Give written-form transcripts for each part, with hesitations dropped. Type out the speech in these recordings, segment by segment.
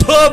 2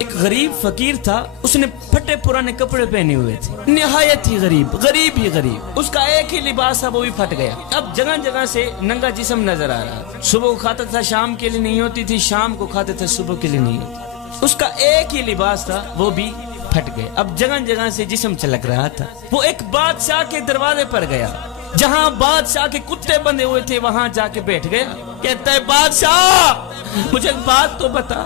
ایک غریب فقیر تھا، اس نے پھٹے پرانے کپڑے پہنے ہوئے تھے، نہایت ہی غریب، غریب ہی غریب، اس کا ایک ہی لباس تھا وہ بھی پھٹ گیا۔ اب جگہ جگہ سے ننگا جسم نظر آ رہا تھا، صبح کو کھاتا تھا شام کے لیے نہیں ہوتی تھی، شام کو کھاتے تھے صبح کے لیے نہیں ہوتی، اس کا ایک ہی لباس تھا وہ بھی پھٹ گئے۔ اب جگہ جگہ سے جسم چلک رہا تھا، وہ ایک بادشاہ کے دروازے پر گیا، جہاں بادشاہ کے کتے بندے ہوئے تھے وہاں جا کے بیٹھ گیا۔ کہتا ہے بادشاہ مجھے ایک بات تو بتا،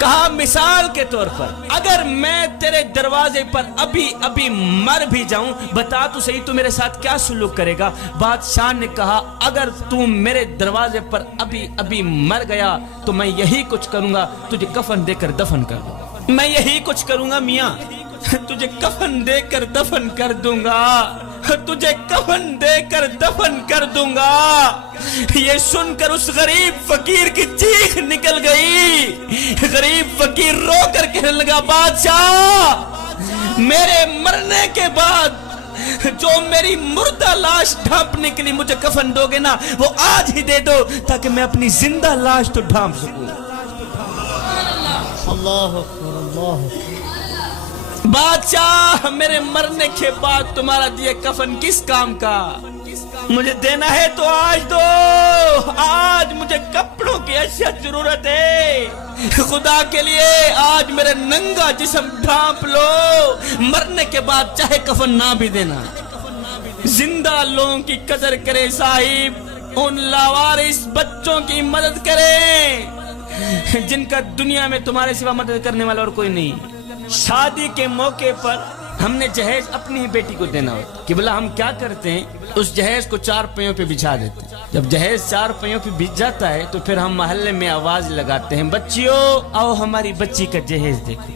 کہا مثال کے طور پر اگر میں تیرے دروازے پر ابھی مر بھی جاؤں، بتا تو صحیح تو میرے ساتھ کیا سلوک کرے گا؟ بادشاہ نے کہا اگر تو میرے دروازے پر ابھی مر گیا تو میں یہی کچھ کروں گا، تجھے کفن دے کر دفن کر دوں گا، میں یہی کچھ کروں گا میاں، تجھے کفن دے کر دفن کر دوں گا، تجھے کفن دے کر دفن کر دوں گا۔ یہ سن کر اس غریب فقیر کی چیخ نکل گئی، غریب فقیر رو کر کہنے لگا بادشاہ میرے مرنے کے بعد جو میری مردہ لاش ڈھانپنے کے لیے مجھے کفن دو گے نا وہ آج ہی دے دو تاکہ میں اپنی زندہ لاش تو ڈھانپ سکوں۔ اللہ اکبر، اللہ اکبر۔ بادشاہ میرے مرنے کے بعد تمہارا دیے کفن کس کام کا؟ مجھے دینا ہے تو آج دو، آج مجھے کپڑوں کی اشد ضرورت ہے، خدا کے لیے آج میرے ننگا جسم ڈھانپ لو، مرنے کے بعد چاہے کفن نہ بھی دینا۔ زندہ لوگوں کی قدر کرے صاحب، ان لاوارث بچوں کی مدد کریں جن کا دنیا میں تمہارے سوا مدد کرنے والا اور کوئی نہیں۔ شادی کے موقع پر ہم نے جہیز اپنی ہی بیٹی کو دینا ہوتا کہ بلا ہم کیا کرتے ہیں، اس جہیز کو 4 پہیوں پہ بچھا دیتے ہیں۔ جب جہیز 4 پہیوں پہ بچھ جاتا ہے تو پھر ہم محلے میں آواز لگاتے ہیں بچیوں آؤ ہماری بچی کا جہیز دیکھو۔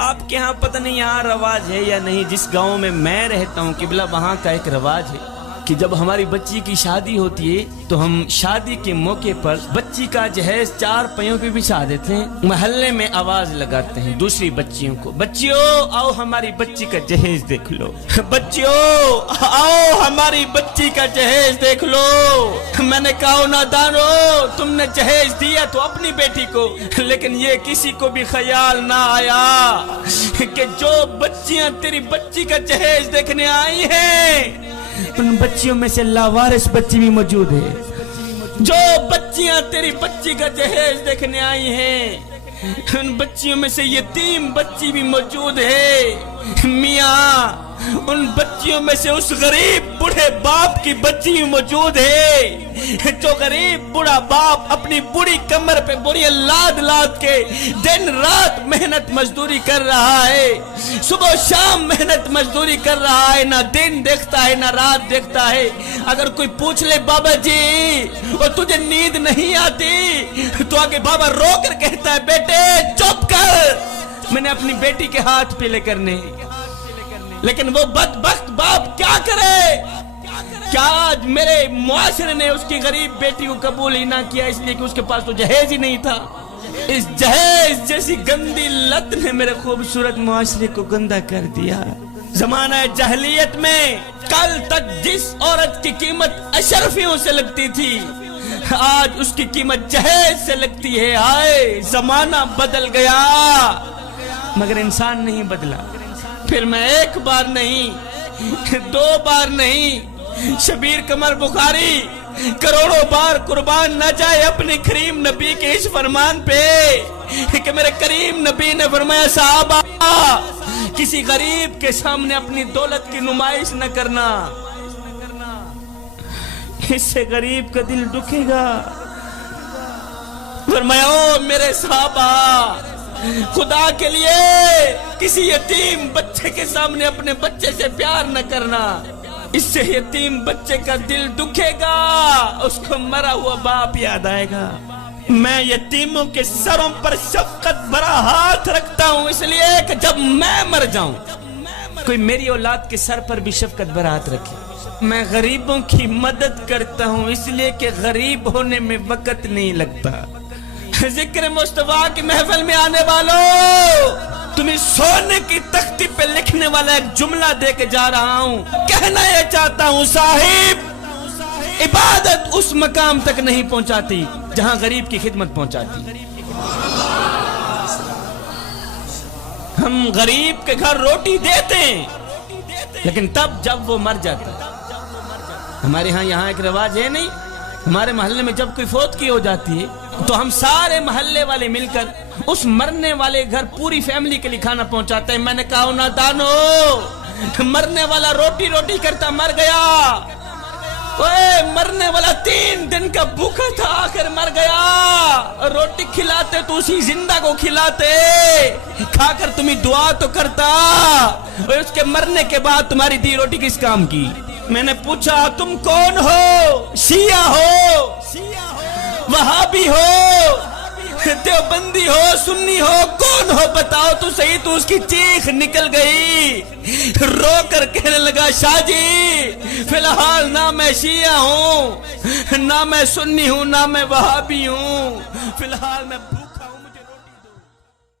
آپ کے ہاں پتہ نہیں یہاں رواج ہے یا نہیں، جس گاؤں میں میں رہتا ہوں کہ بلا وہاں کا ایک رواج ہے کہ جب ہماری بچی کی شادی ہوتی ہے تو ہم شادی کے موقع پر بچی کا جہیز 4 پہیوں پہ بچھا دیتے ہیں، محلے میں آواز لگاتے ہیں دوسری بچیوں کو بچیوں آؤ ہماری بچی کا جہیز دیکھ لو، بچیوں آؤ ہماری بچی کا جہیز دیکھ لو۔ میں نے کہا نادانو تم نے جہیز دیا تو اپنی بیٹی کو، لیکن یہ کسی کو بھی خیال نہ آیا کہ جو بچیاں تیری بچی کا جہیز دیکھنے آئی ہیں ان بچیوں میں سے لاوارث بچی بھی موجود ہے، جو بچیاں تیری بچی کا جہیز دیکھنے آئی ہیں ان بچیوں میں سے یتیم بچی بھی موجود ہے۔ میاں ان بچیوں میں سے اس غریب بوڑھے باپ کی بچی بھی موجود ہے، جو غریب بوڑھا باپ اپنی بوڑھی کمر پہ بوری لاد لاد کے دن رات محنت مزدوری کر رہا ہے، صبح شام محنت مزدوری کر رہا ہے، نہ دن دیکھتا ہے نہ رات دیکھتا ہے۔ اگر کوئی پوچھ لے بابا جی اور تجھے نیند نہیں آتی تو آگے بابا رو کر کہتا ہے بیٹے چپ کر، میں نے اپنی بیٹی کے ہاتھ پیلے کرنے۔ لیکن وہ بدبخت باپ کیا کرے؟ کیا آج میرے معاشرے نے اس کی غریب بیٹی کو قبول ہی نہ کیا اس لیے کہ اس کے پاس تو جہیز ہی نہیں تھا؟ اس جہیز جیسی گندی لت نے میرے خوبصورت معاشرے کو گندا کر دیا۔ زمانہ جاہلیت میں کل تک جس عورت کی قیمت اشرفیوں سے لگتی تھی آج اس کی قیمت جہیز سے لگتی ہے۔ آئے زمانہ بدل گیا مگر انسان نہیں بدلا۔ پھر میں ایک بار نہیں 2 بار نہیں، شبیر قمر بخاری کروڑوں بار قربان نہ جائے اپنے کریم نبی کے اس فرمان پہ کہ میرے کریم نبی نے فرمایا صحابہ کسی غریب کے سامنے اپنی دولت کی نمائش نہ کرنا، اس سے غریب کا دل دکھے گا۔ فرمایا او میرے صحابہ خدا کے لیے کسی یتیم بچے کے سامنے اپنے بچے سے پیار نہ کرنا، اس سے یتیم بچے کا دل دکھے گا، اس کو مرا ہوا باپ یاد آئے گا۔ میں یتیموں کے سروں پر شفقت بھرا ہاتھ رکھتا ہوں اس لیے کہ جب میں مر جاؤں کوئی میری اولاد کے سر پر بھی شفقت بھرا ہاتھ رکھے۔ میں غریبوں کی مدد کرتا ہوں اس لیے کہ غریب ہونے میں وقت نہیں لگتا۔ ذکر مصطفیٰ کی محفل میں آنے والوں تمہیں سونے کی تختی پہ لکھنے والا ایک جملہ دے کے جا رہا ہوں، کہنا یہ چاہتا ہوں صاحب عبادت اس مقام تک نہیں پہنچاتی جہاں غریب کی خدمت پہنچاتی۔ ہم غریب کے گھر روٹی دیتے ہیں لیکن تب جب وہ مر جاتا ہے. ہمارے ہاں یہاں ایک رواج ہے نہیں, ہمارے محلے میں جب کوئی فوت کی ہو جاتی ہے تو ہم سارے محلے والے مل کر اس مرنے والے گھر پوری فیملی کے لیے کھانا پہنچاتے ہیں. میں نے کہا نہ دانو, مرنے والا روٹی روٹی کرتا مر گیا, مرنے والا 3 دن کا بھوکا تھا آخر مر گیا. روٹی کھلاتے تو اسی زندہ کو کھلاتے, کھا کر تمہیں دعا تو کرتا, اس کے مرنے کے بعد تمہاری دی روٹی کس کام کی. میں نے پوچھا تم کون ہو, شیعہ ہو, وہابی ہو, دیوبندی ہو, سنی ہو, کون ہو بتاؤ تو صحیح. تو اس کی چیخ نکل گئی, رو کر کہنے لگا شاہ جی فی الحال نہ میں شیعہ ہوں, نہ میں سنی ہوں, نہ میں وہابی ہوں, فی الحال میں